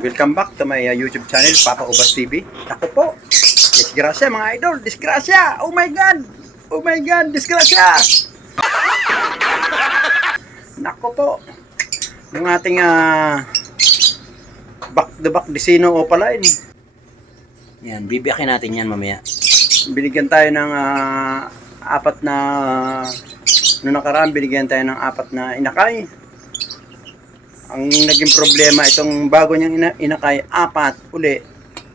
Welcome back to my YouTube channel, Papa Ubas TV. Ako po, disgrasya mga idol, disgrasya! Oh my God! Oh my God, disgrasya! Nako po, yung ating back-to-back Desino Opaline. Yan, bibiyakin natin yan mamaya. Binigyan tayo ng apat na, noong nakaraan, binigyan tayo ng apat na inakay. Ang naging problema itong bago niyang inakay, apat uli.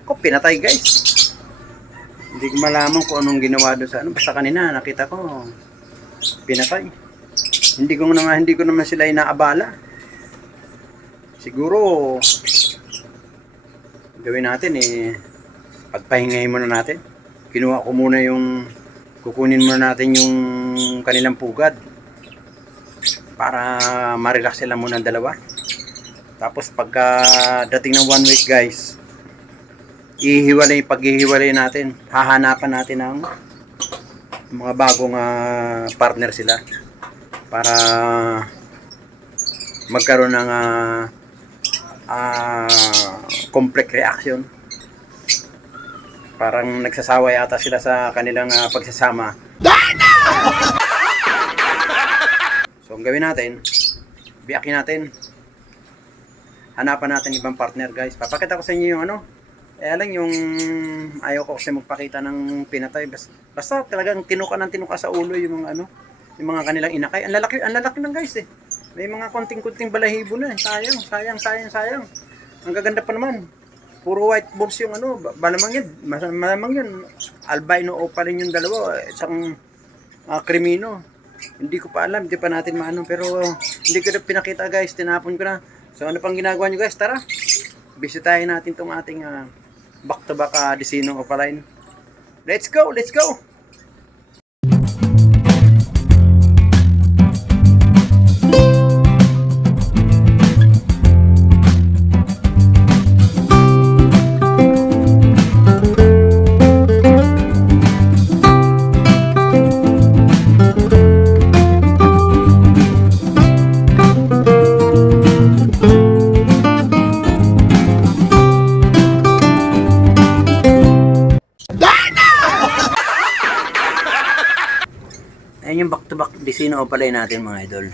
Ako, pinatay guys. Hindi ko malaman kung anong ginawa doon sa ano. Basta kanina, nakita ko, pinatay. Hindi ko naman sila inaabala. Siguro, gawin natin pagpahingayin muna natin. Kinuha ko muna kukunin muna natin yung kanilang pugad. Para ma-relax sila muna ang dalawa. Tapos pagka dating ng 1 week guys, paghihiwalay natin, hahanapan natin ng mga bagong partner sila para magkaroon ng complex reaction. Parang nagsasawa yata sila sa kanilang pagsasama. So ang gawin natin, biyakin natin. Hanapan natin ibang partner guys. Papakita ko sa inyo yung yung ayaw ko kasi magpakita ng pinatay. Basta talagang tinuka sa ulo yung yung mga kanilang inakay. Ang lalaki lang guys eh. May mga konting-konting balahibo na eh. Sayang. Ang gaganda pa naman. Puro white balls yung malamang yun. Albino o pa rin yung dalawa. Isang krimino. Hindi ko pa alam, hindi pa natin pero hindi ko na pinakita guys, tinapon ko na. So ano pang ginagawa nyo guys? Tara, bisitahin natin tong ating back-to-back Desino Opaline. Let's go! Ayan yung back-to-back Desino Opaline natin mga idol.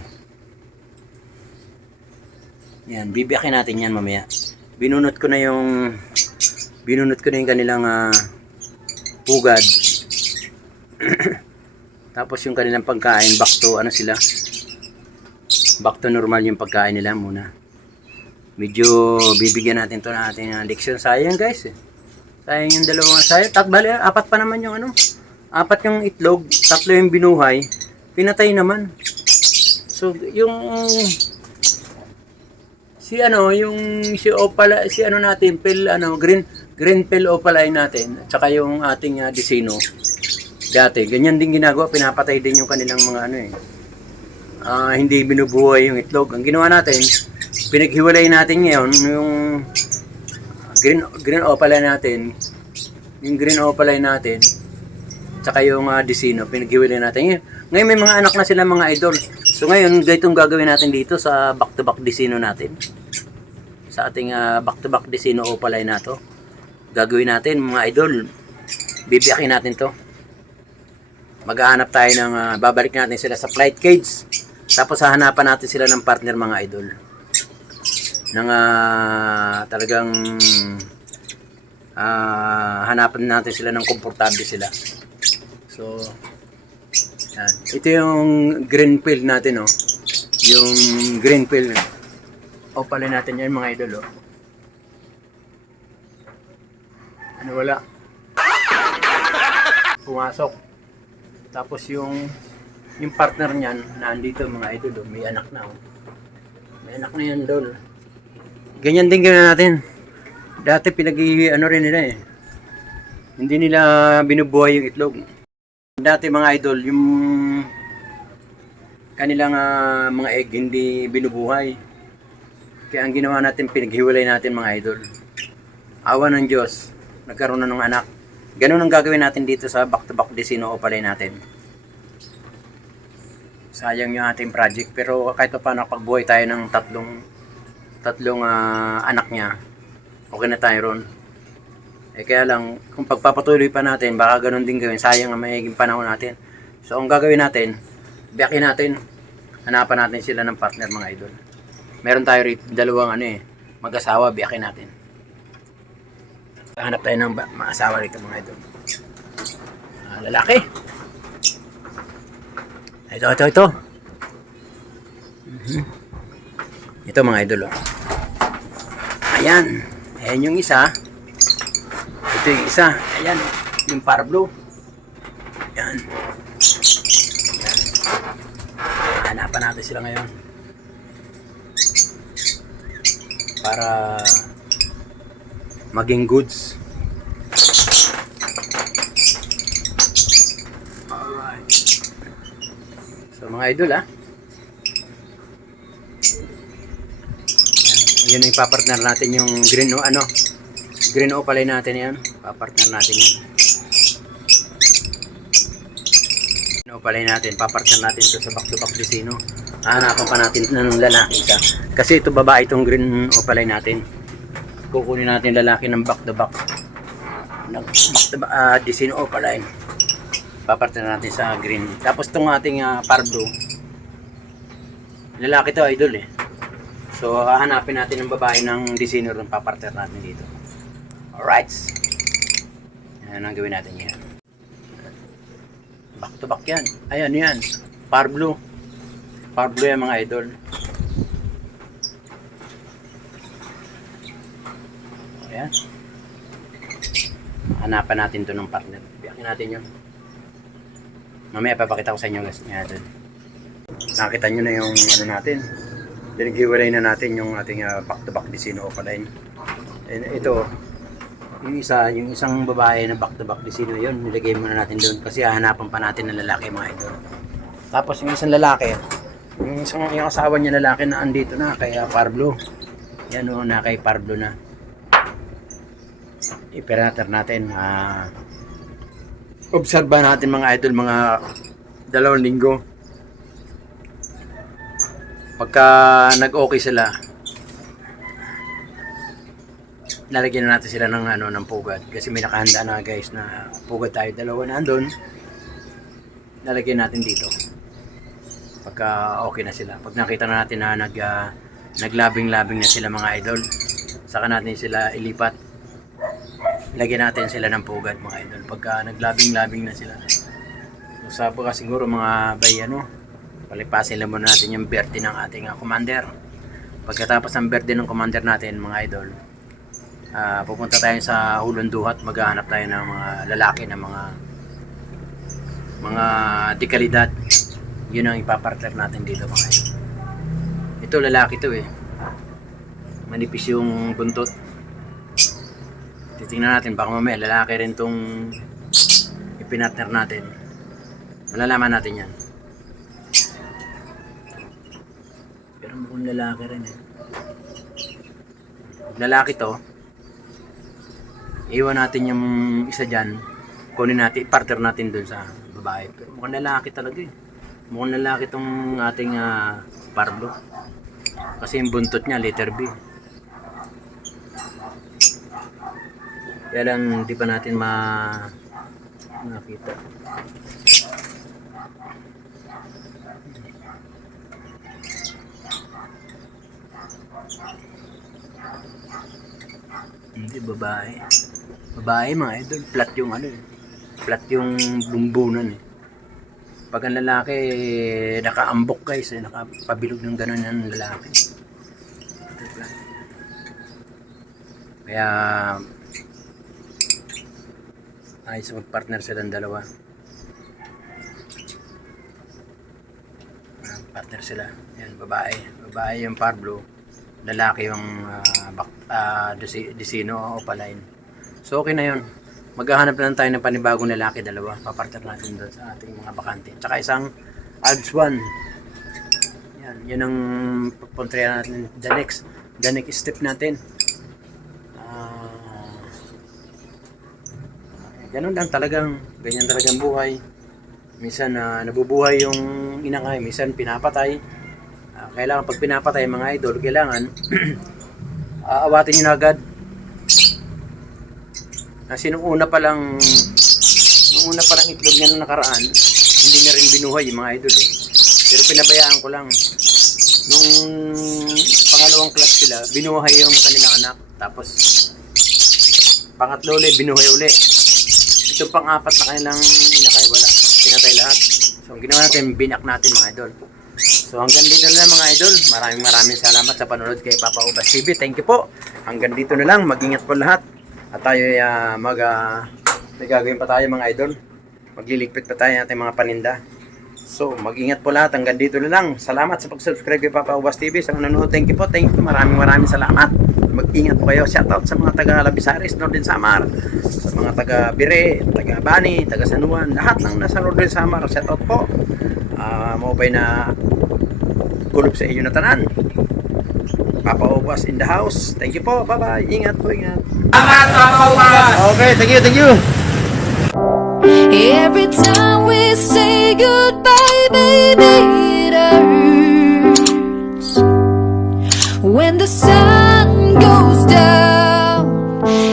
Yan, bibiyakin natin yan mamaya. Binunot ko na yung kanilang pugad. Tapos yung kanilang pagkain, back to normal yung pagkain nila muna. Medyo bibigyan natin to na ating leksyon. Sayang guys. Sayang yung dalawang apat pa naman yung apat yung itlog, 3 yung binuhay, pinatay naman. So yung green pill opaline natin, at saka yung ating Desino. Dati ganyan din ginagawa, pinapatay din yung kanilang mga hindi binubuhay yung itlog. Ang ginawa natin, pinaghiwalay natin ngayon yung green opaline natin, tsaka yung Desino, pinaghiwalay natin. Ngayon may mga anak na sila mga idol. So ngayon, itong gagawin natin dito sa back-to-back Desino natin. Sa ating back-to-back Desino Opaline na to. Gagawin natin mga idol. Bibiyakin natin to. Maghahanap tayo babalik natin sila sa flight cage. Tapos hahanapan natin sila ng partner mga idol. Talagang hanapan natin sila ng komportable sila. So, yan. Ito yung green pill natin, yung green pill. Opaline natin yan mga idol, wala. Pumasok. Tapos yung partner niyan, nandito mga idol, may anak na, May anak na yan, dol. Ganyan din gawin natin. Dati rin nila Hindi nila binubuhay yung itlog. Dati mga idol, yung kanilang mga egg hindi binubuhay. Kaya ang ginawa natin, pinaghiwalay natin mga idol. Awa ng Diyos, nagkaroon na ng anak. Ganun ang gagawin natin dito sa back-to-back Desino Opaline natin. Sayang yung ating project, pero kahit pa paano nakapagbuhay tayo ng tatlong anak niya. okay na tayo ron. Kaya lang, kung pagpapatuloy pa natin, baka ganun din gawin. Sayang ang mahiging panahon natin. So, ang gagawin natin, biyakin natin, hanapan natin sila ng partner, mga idol. Meron tayo rito, dalawang mag-asawa, biyakin natin. Hanap tayo ng asawa rito, mga idol. Lalaki. Ito. Ito, mga idol. Ayan. Ayan yung isa. Ito yung isa. Ayan. Yung Parblo. Ayan. Hanapan natin sila ngayon. Para maging goods. Alright. So mga idol yun yung ipapartner natin yung green opaline natin yan. Papartner natin yun. Opaline natin, papartner natin ito sa back-to-back Desino. Hahanapan pa natin ng lalaki isa. Kasi ito babae itong green opaline natin. Kukunin natin lalaki ng back-to-back. Desino opaline. Papartner natin sa green. Tapos itong ating Parblo. Lalaki to, idol So, hahanapin natin ng babae ng Desino rin, papartner natin dito. Alright. Yan ang gawin natin yan. Back to back yan. Ayan yan. Parblo. Parblo yan, mga idol. Ayan. Hanapan natin to ng partner. Biyakin natin yun. Mamaya papakita ko sa inyo guys. Nakita nyo na yung natin. Dinighiwalay na natin yung ating back-to-back Desino opaline. And ito, yung isang babae na back-to-back Desino yun, nilagay muna natin doon kasi hahanapan pa natin ng lalaki, mga idol. Tapos yung isang lalaki, yung asawa niya lalaki na andito na kaya Parblo. Yan na kay Parblo na. Iperater natin. Obserba natin, mga idol, mga 2 linggo. Pagka nag-okay sila, nalagyan na natin sila ng pugad. Kasi may nakahanda na guys na pugad tayo. 2 na andun. Nalagyan natin dito. Pagka okay na sila. Pag nakita na natin na naglabing-labing na sila, mga idol, saka natin sila ilipat. Lagyan natin sila ng pugad, mga idol. Pagka naglabing-labing na sila. So, sabi ka siguro mga bay, palipasin lang muna natin yung birthday ng ating commander. Pagkatapos ng birthday ng commander natin, mga idol, pupunta tayo sa Hulunduhat. Maghahanap tayo ng mga lalaki na mga dekalidad. Yun ang ipapartner natin dito, mga idol. Ito lalaki to manipis yung buntot. Titingnan natin, baka mamaya lalaki rin tong ipinartner natin. Malalaman natin yan. Pero mukhang lalaki rin Lalaki to. Iwan natin yung isa dyan. Kunin natin, partner natin dun sa babae. Pero mukhang lalaki talaga Mukhang lalaki tong ating Parblo. Kasi yung buntot niya, letter B. Kaya lang hindi pa natin makita. Hindi, babae. Babae, mga idol. Flat yung flat yung bumbunan Pag ang lalaki, nakaambok guys, nakapabilog ng ganun ang lalaki. Kaya, ayos magpartner silang dalawa. Partner sila. Yan, babae. Babae yung Parblo. Lalaki yung Desino opaline. So, okay na yun. Maghahanap lang tayo ng panibagong lalaki, 2. Papartner natin doon sa ating mga bakante. Tsaka isang Alps 1. Yan, yun ang pupuntahan natin. The next step natin. Ganun lang ganyan talagang buhay. Minsan nabubuhay yung inangay, minsan pinapatay. Kailangan pag pinapatay, mga idol, kailangan aawatin nyo na agad. Kasi nung una pa lang itlog niya nung nakaraan, hindi na rin binuhay yung mga idol eh. Pero pinabayaan ko lang. Nung pangalawang clutch sila, binuhay yung kanilang anak. Tapos, pangatlo ulit, binuhay ulit. Ito pang-apat na kanilang inakay, wala. Pinatay lahat. So, ang ginawa natin, binak natin mga idol. So, hanggang dito na lang mga idol. Maraming salamat sa panonood kay Papa Ubas TV. Thank you po. Hanggang dito na lang. Mag-ingat po lahat. At tayo may gagawin pa tayo mga idol. Magliligpit pa tayo natin mga paninda. So, mag-ingat po lahat. Hanggang dito na lang. Salamat sa pag-subscribe kay Papa Ubas TV. Sa nanonood, thank you po. Thank you. Maraming salamat. Mag-ingat po kayo. Shoutout sa mga taga Labisares, Northern Samar. Sa mga taga Bire, taga Bani, taga San Juan. Lahat ng nasa Northern Samar. Shoutout po. Maupay na kulog sa iyo na tanan. Papa Ubas in the house. Thank you po. Bye-bye. Ingat po, ingat. Okay, thank you. Every time we say goodbye, baby, it hurts. When the sun goes down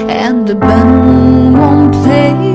and the band won't play,